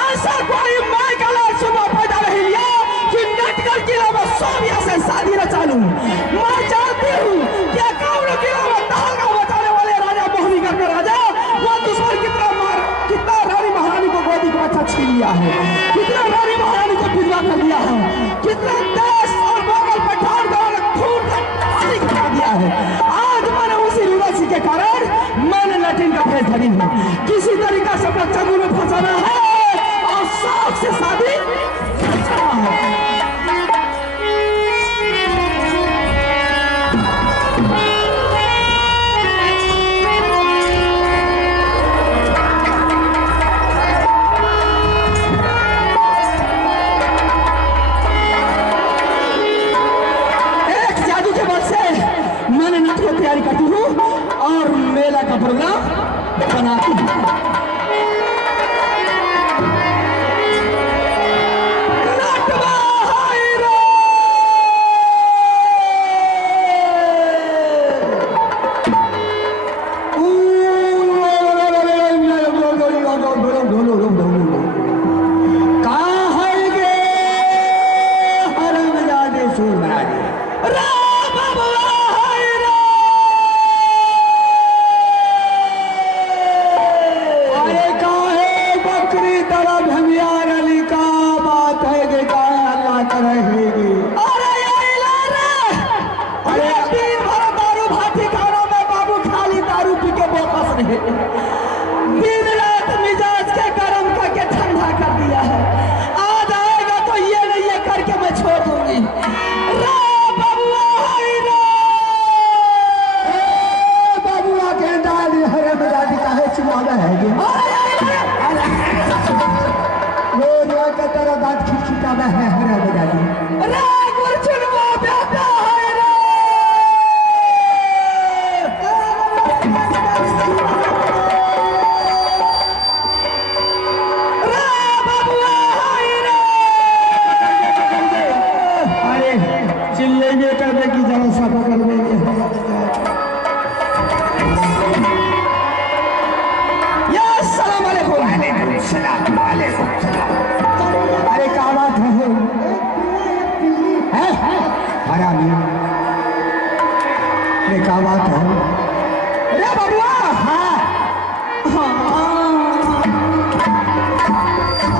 ऐसा कोई मैं कला सुबह पैदा नहीं लिया कि नटकर किला में सोनिया से शादी न चालू। मैं जानती हूँ कि अकाउंट किला में दागा बचाने वाले राजा मोहनीगढ़ का राजा वो दुश्मन कितना रानी महारानी को गोदी का बच्चा छीन लिया है, कितना रानी महारानी को विधवा कर दिया है, कितना देश और मोगल पठान का खून का पानी करा दिया है। आज मैंने उसी रुदासी के कारण मैंने लैट्रिन का भेज धरी है। किसी तरीका से अपना चंगुल में फंसाना है और शौक से शादी करना है। तैयारी करती हूँ और मेला का प्रोग्राम बनाती हूँ। दिन रात मिजाज के गरम करके ठंडा कर दिया है। आज आएगा तो ये नहीं ये करके मैं छोड़ दूंगी। बबुआ के डाली हरे मजादी काहे चुनाव है रोज का तेरा दांत खिचखिचाना है हरे मजादी। अरे क्या बात है हरामी, अरे क्या बात है अरे बबुआ। हाँ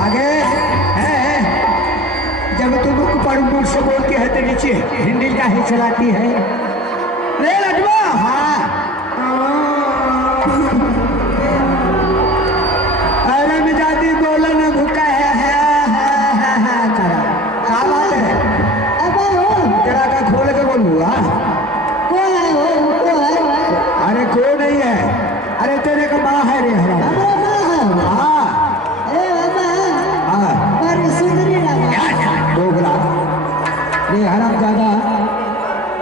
आगे है जब तुम लोग पढ़ से बोलती है तो नीचे हिंदी का ही चलाती है रे लटवा। हाँ अरे मिजाजी बोलो ना भूखा है क्या बात है तेरा का खोल के बोलू। अरे को नहीं है, अरे तेरे का माँ है रे हरा। डोगरा रे हराम ज्यादा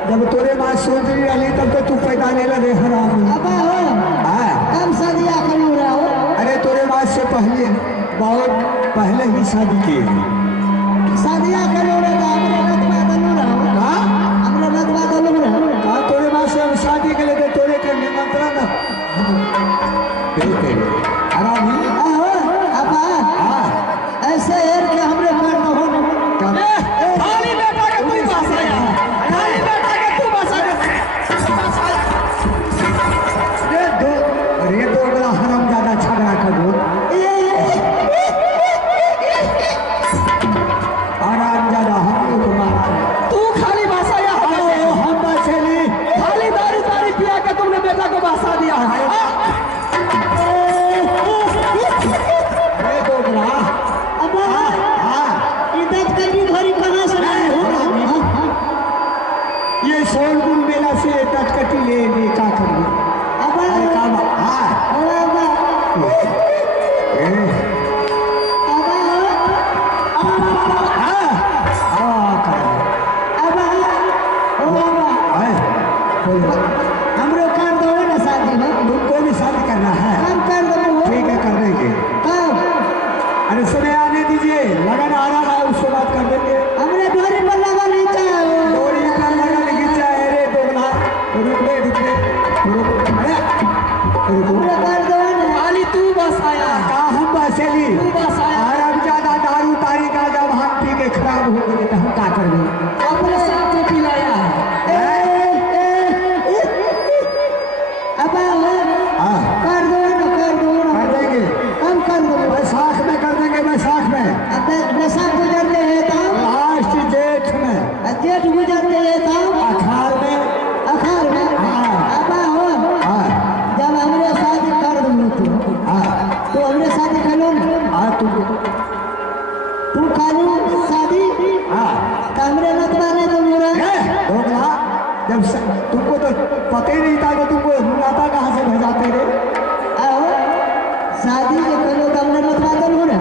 जब तोरे माँ सुंदरी रही तब तो तू पैदा नहीं लगे हराम। अरे तोरे माँ से पहले बहुत पहले ही शादी की शादियाँ करो तोरे माँ से हम शादी के लिए तोरे के निमंत्रण ऐसे हमरे सोनपुर मेला से टटकटी ले का करिए हमरो काम दो ना शादी में तुमको भी शादी करना है। ठीक है कर देंगे। अरे सुने आने दीजिए लगन आ रहा है उसके बाद कर देंगे। हमने डोरी पर लगा नहीं चाहिए डोरी पर लगा नहीं चाहिए रे दोगला रुक खाली तू बस आया का हम बस ली तू बस आया हमरे मतवाने तो मुरा ढोकला जब तुमको तो पता ही नहीं था कि तुमको नाता कहाँ से भेजाते रे। आओ शादी के करो तो हमरे मतवाने तो मुरा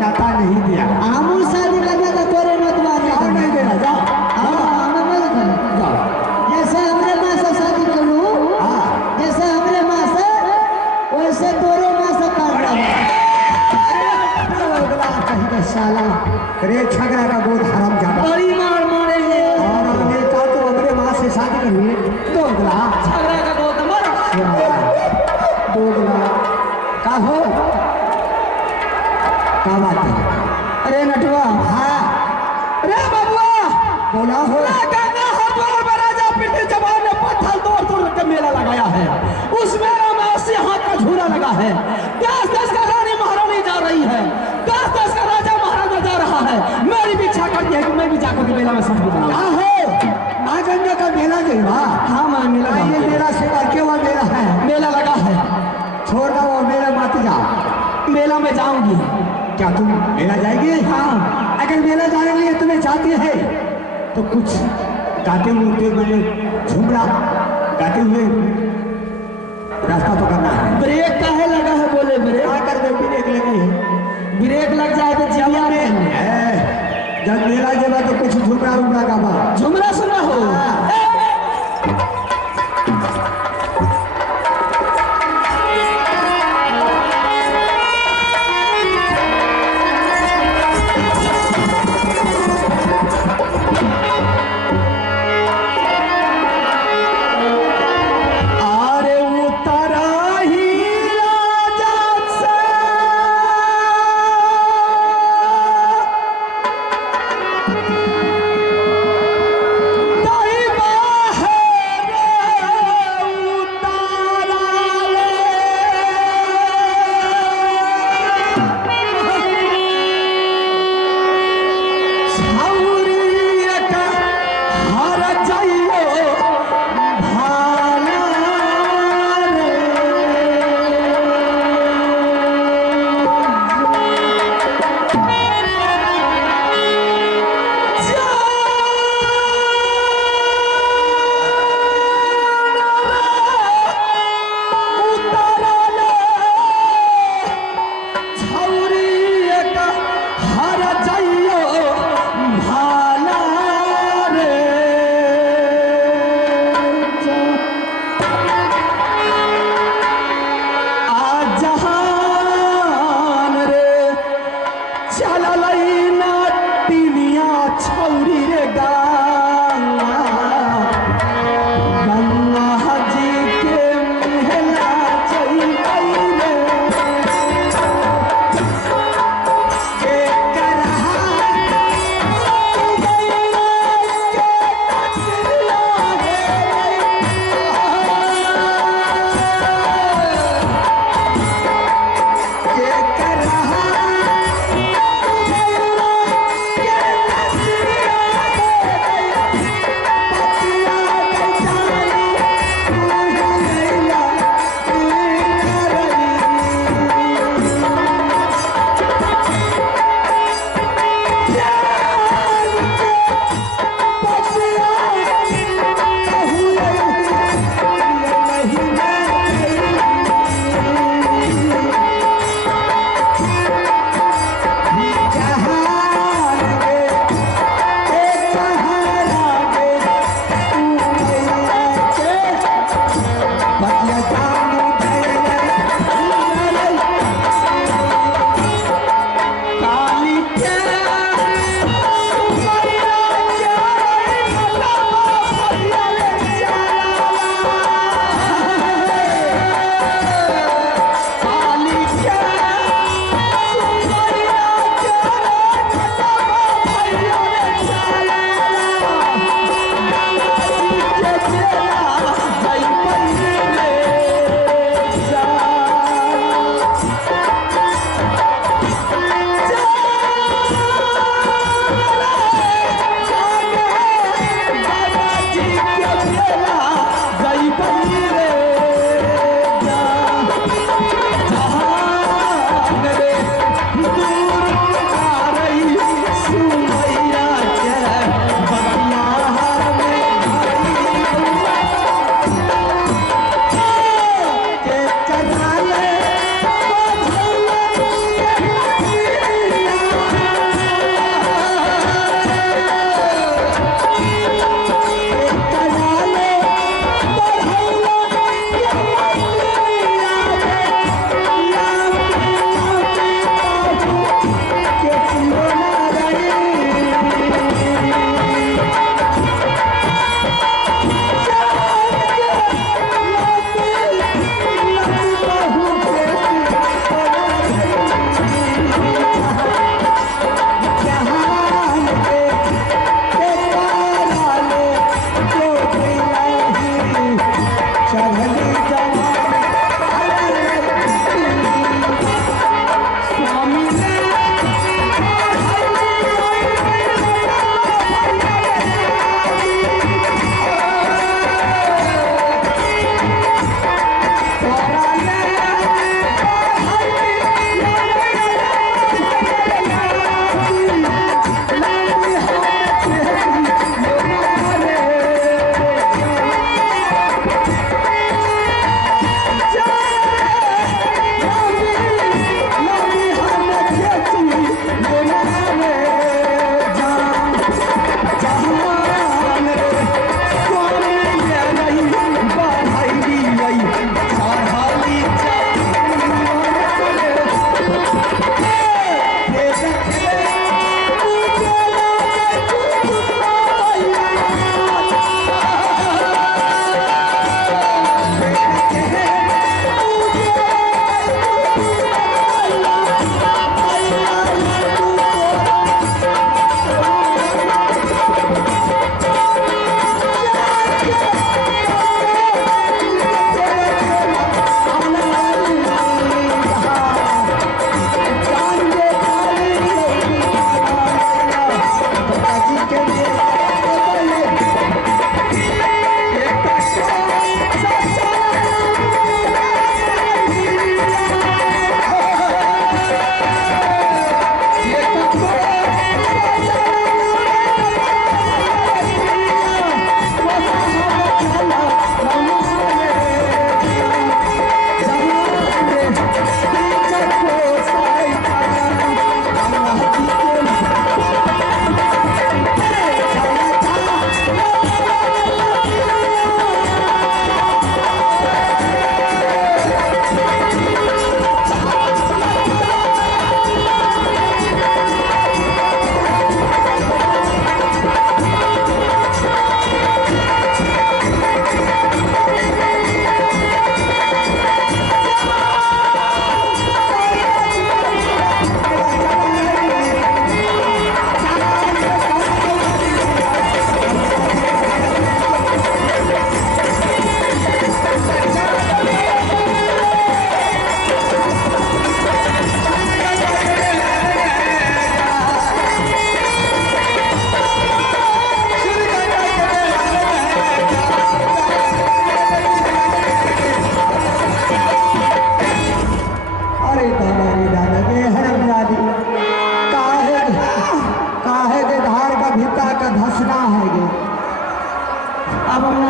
नाता नहीं दिया। हमू शादी करना तो तोरे मतवाने जाओ नहीं देना जाओ। हमें मत कर जाओ। जैसे हमरे माँ से शादी करूँ जैसे हमरे माँ से वैसे तोरे माँ से कर कहीं का साला रे छगड़ा का गोद हराम जाता बड़ी मार मारेंगे और हमने कहा तो हमरे माँ से शादी करिए दोगला छगड़ा का गोद मार दोगला का हो क्या बात है। अरे नटवा हाँ अरे बबुआ बोला हो गंगा हरद्वार में राजा पिंडी जवान ने पत्थर तोड़ तोड़ के मेला लगाया है। उस मेला में 80 हाथ का झूला लगा है। देश देश का रानी महारानी जा रही है। देश देश का राजा महाराजा जा रहा है। मेरी भी इच्छा करती है कि मैं भी जाकर के मेला में सब कुछ क्या हो आज गंगा का मेला जो हाँ मैं मेला ये मेरा सेवा क्यों हुआ मेला है। मेला लगा है। छोड़ दो वो मेला मत जाओ। मेला में जाऊंगी। क्या तुम मेला जाएगी। हाँ अगर मेला जाने के लिए तुम्हें चाहती है तो कुछ गाते हुए मैंने झुमरा गाते हुए रास्ता पकड़ना है। ब्रेक काहे लगा है बोले ब्रेक आकर में ब्रेक लगी है। ब्रेक लग जाए तो जिया में जब मेला जब तो कुछ झुमरा उमरा गावा झुमरा सुना हो।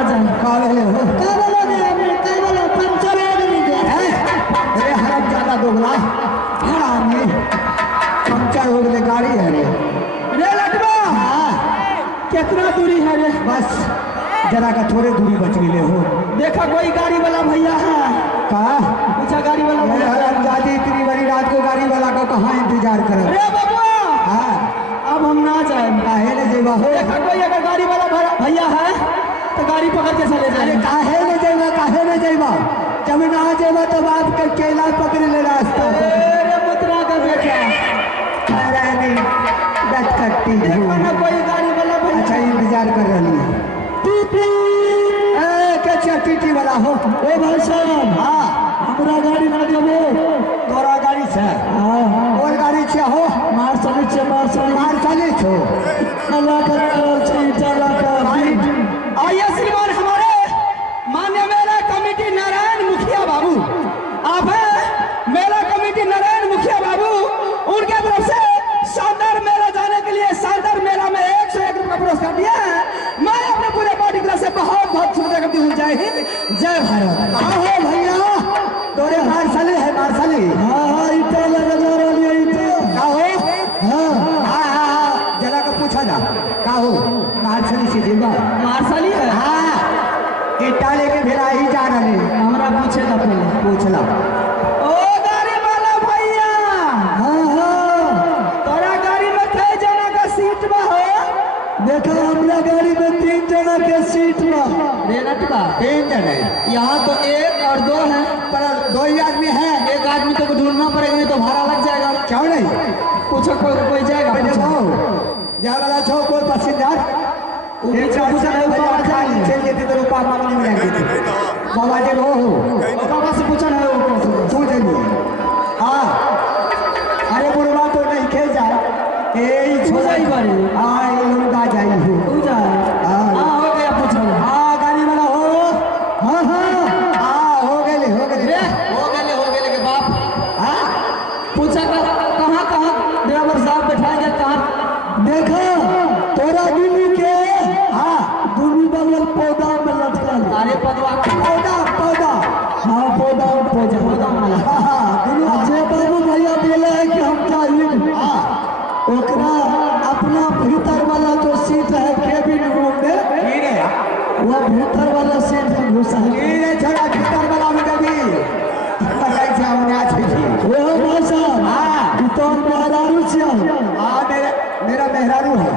जाए का बोले हो पंचर अरे हरम ज्यादा दोगला हरामी पंचर हो गए गाड़ी है रे लटवा कितना दूरी है रे बस जरा का थोड़े दूरी बच मिले हो देखा कोई गाड़ी वाला भैया है का पूछा गाड़ी वाला अरे भैया हरम जाती इतनी बड़ी रात को गाड़ी वाला को कहाँ इंतजार करे अरे बबुआ हाँ अब हम ना जाए काहे ने जेबा हो देखा कोई अगर गाड़ी वाला भैया है तो गाड़ी पकड़ के चले अरे जाए काहे ने जेबा जब ना जेबा तो बाप के केला पकड़ ले रास्ता अरे मुद्रा का बेटा अरे नहीं कट्टी देखा ना कोई गाड़ी वाला भैया अच्छा इंतजार कर रही है क्या टीटी वाला हो ए भाई साहब हाँ हमरा गाड़ी ना देबो तोरा गाड़ी से और गाड़ी से हो मार्शल छो आइए श्रीमान हमारे मान्य मेला कमेटी नारायण मुखिया बाबू आप हैं मेला कमेटी नारायण मुखिया बाबू उनके तरफ से शानदार मेला जाने के लिए शानदार मेला में 101 रुपये का पुरस्कार दिया है मैं अपने पूरे पार्टी की तरफ से बहुत बहुत शुक्रिया करती हूँ जय हिंद जय भारत आओ भैया तोरे मार्शल है मार्शल जरा का पूछा ना का हो मार्शल से जेबा मार्शल ही है हाँ इट्टा लेके भेड़ा ही जा रहे हमरा पूछे था पहले पूछला ओ गाड़ी वाला भैया तोरा गाड़ी में कई जना का सीट बा हो देखो हमरा गाड़ी में 3 जना के सीट बा रेनट बा 3 जने यहाँ तो 1 और 2 है पर 2 ही आदमी है एक आदमी तो ढूंढना पड़ेगा नहीं तो भाड़ा लग जाएगा क्यों नहीं पूछो कोई जाएगा जा वाला छो कोई पसीदार चल जेते तो रूपा मांगने में लग जेते बाबा जी हो बाबा से पूछा है वो तू जनी हाँ अरे बुढ़वा तो नहीं खेल जा यही छो जाई बारे हाँ ये लुंगा जाई हो तू जा हाँ हो गया पूछो हाँ गाड़ी वाला हो हाँ हो गए के बाप हाँ पूछा कहाँ ड्राइवर साहब बैठाएंगे कहाँ देखो तोरा दिल्ली के हाँ दूनी बगल पौधा में लटका ले अरे पौधा हाँ पौधा वाला जे बाबू भैया बोले है कि हम चाहिए ओकरा अपना भीतर वाला जो सीट है केबिन रूम में वो भीतर वाला सीट में घुसा है छोड़ा भीतर वाला में कभी बताई छे हमने आज छी ओ भाई साहब हां तो मेहरारू छी हां मेरा मेहरारू है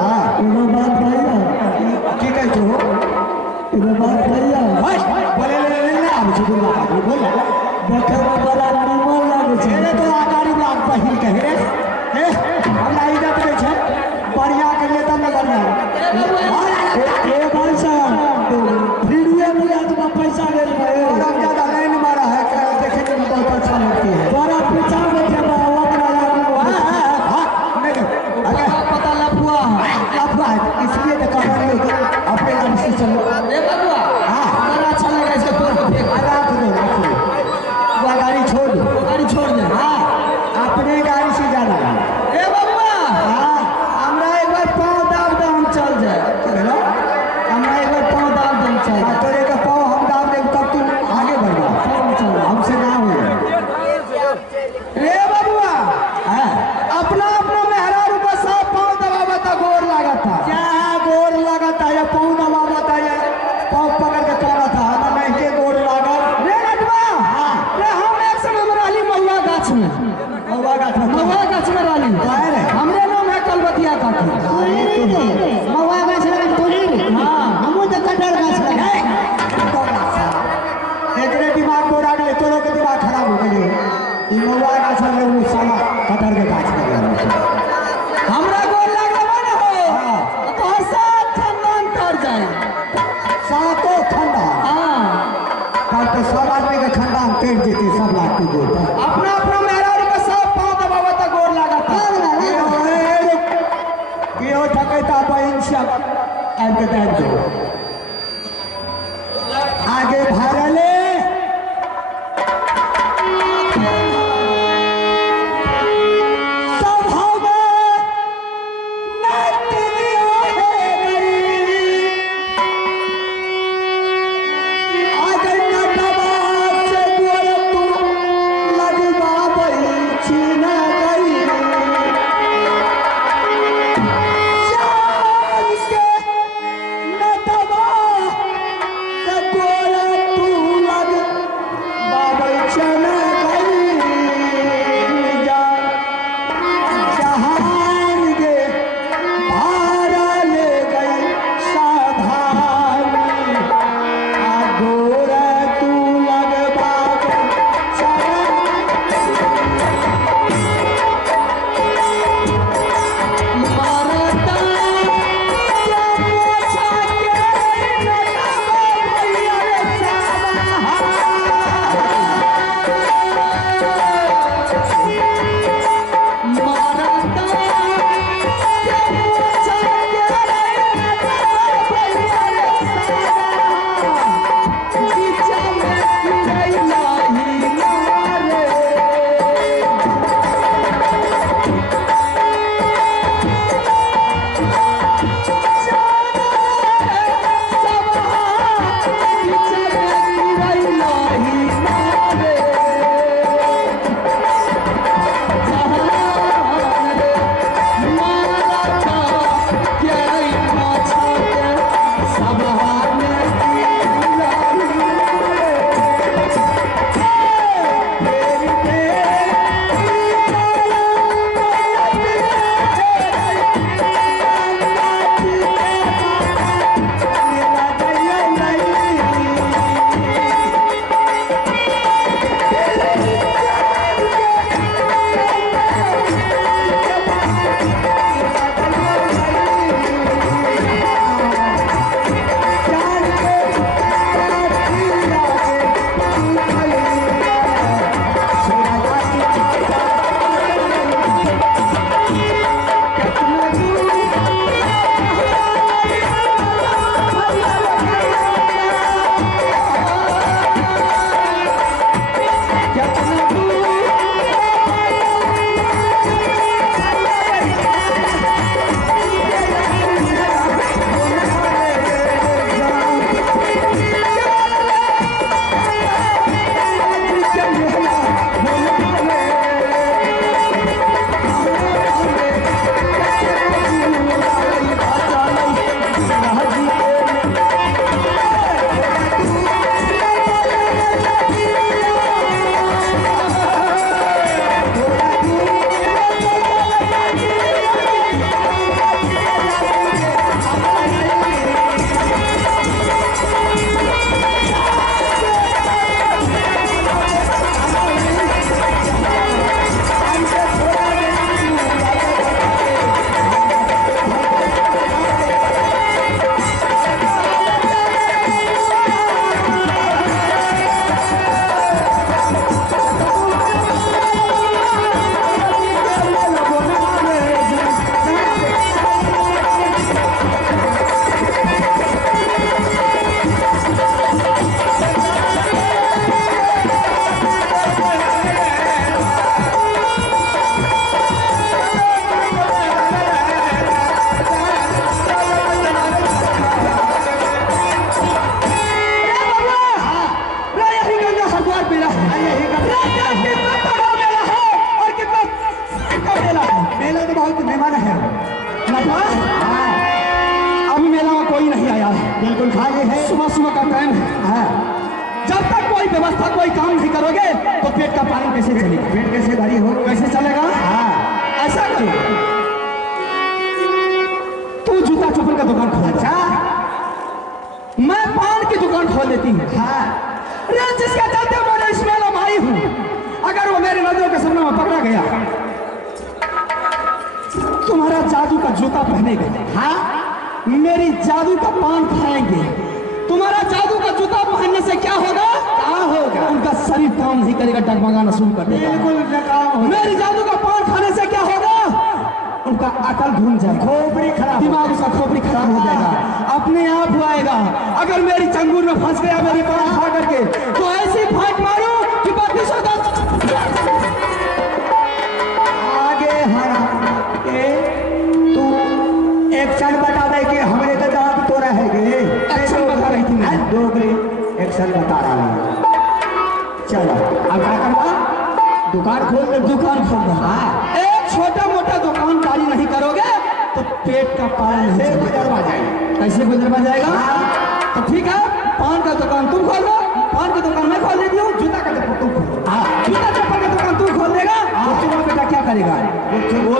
हां एगो बात भैया की कहै छो एगो बात भैया बोले ले आब छी दुर्गा बाबू बोल देखे में बड़ा निमन लागे छे रे तो आगाड़ी में आप पहिल कहे रे हे हमरा इज्जत दे छे बढ़िया करिए तब न बढ़िया ए भाई साहब वीडियो में आज में पैसा ले ले और ज्यादा लाइन मारा है देखे में बहुत अच्छा लगती है बड़ा पीछा में के बाबा पता लफुआ इसलिए तो कह रही हूँ अपने गाड़ी से चलो रे बबुआ बड़ा अच्छा लग रहा है इसका तोड़ को फेंक राख दो वो गाड़ी छोड़ दो गाड़ी छोड़ दे हाँ अपने गाड़ी से जाना है रे बबुआ हाँ हमरा एक बार पाँव दाब दे हम चल जाए हमरा एक बार पाँव दाब दे हम चल जाए तोरे का पाँव हम दाब दे तब तुम आगे बढ़ जाओ हमसे ना हो रे बबुआ अपना मेहरारू का सब पाँव दबावा था गोर लगा था क्या गोर लगा था या पाँव दबावा था या पाँव पकड़ के करा था हमें नहीं के गोर लगा रे नटवा रे हम एक समय में रहली महुआ गाछ में महुआ गाछ में रहली काहे रे? हमरे नाम है कलबतिया का महुआ गाछ में तोरी हाँ हमो तो कटहल गाछ में एकरे दिमाग को राग ले तोरो के दिमाग खराब हो गई ई महुआ गाछ में वो साला कटहल के गाछ में हमरा गोर लगवा न हो तो साथ खानदान तर जाए सातो खंडा हाँ कल तो सब आदमी के खानदान टेट जेती सब लाख के गोर अपना मेहरारू का सब पाँव दबावा था गोर लगा था कियो ठकैता बहिन सब आबि के दाबि दो आगे भरले सब होवे नतियो हे गरी मेला तो बहुत मेहमान है नटवा, अभी मेला में कोई नहीं आया है, बिल्कुल खाली है। सुबह सुबह का टाइम है। जब तक कोई व्यवस्था कोई काम नहीं करोगे तो पेट का पालन कैसे चलेगा? पेट कैसे भरी हो? कैसे चलेगा? ऐसा करो, तू जूता चप्पल का दुकान खोल। अच्छा, मैं पान की दुकान खोल देती हूँ। रे जिसके चलते मैं इस मेला में आई हूँ, अगर वो मेरे नजरों के सामने में पकड़ा गया, तुम्हारा जादू का जूता पहनेगा, मेरी जादू का पान खाएंगे। तुम्हारा जादू का जूता पहनने से क्या होगा? उनका शरीर काम नहीं करेगा, डगमगाना शुरू कर देगा। बिल्कुल। मेरी जादू का पान खाने से क्या होगा? उनका अकल घूम जाएगा, खोपड़ी खराब, दिमाग उसका खोपड़ी खराब हो जाएगा, अपने आप हो आएगा। अगर मेरी चंगुल में फंस गया मेरी पान खा करके, तो ऐसी फाइट मारो कि 3210 आगे तू एक्शन बता दे कि हमारे तो दांत तो रहेंगे। एक्शन बता रही थी मैं, दोगली एक्शन बता रहा हूँ। चलो अब क्या करना? दुकान खोल दे। दुकान खोल दो। एक छोटा मोटा दुकानदारी नहीं करोगे तो पेट का पालन नहीं कैसे चलेगा। गुजरवा जाएगी? कैसे गुजरवा जाएगा? तो ठीक है, पान का दुकान तुम खोल दो, पान की दुकान मैं खोल देती हूँ, जूता का दुकान तुम खोल दो। जूता चप्पल का दुकान तुम खोल देगा, तो तुम्हारा बेटा क्या करेगा? वो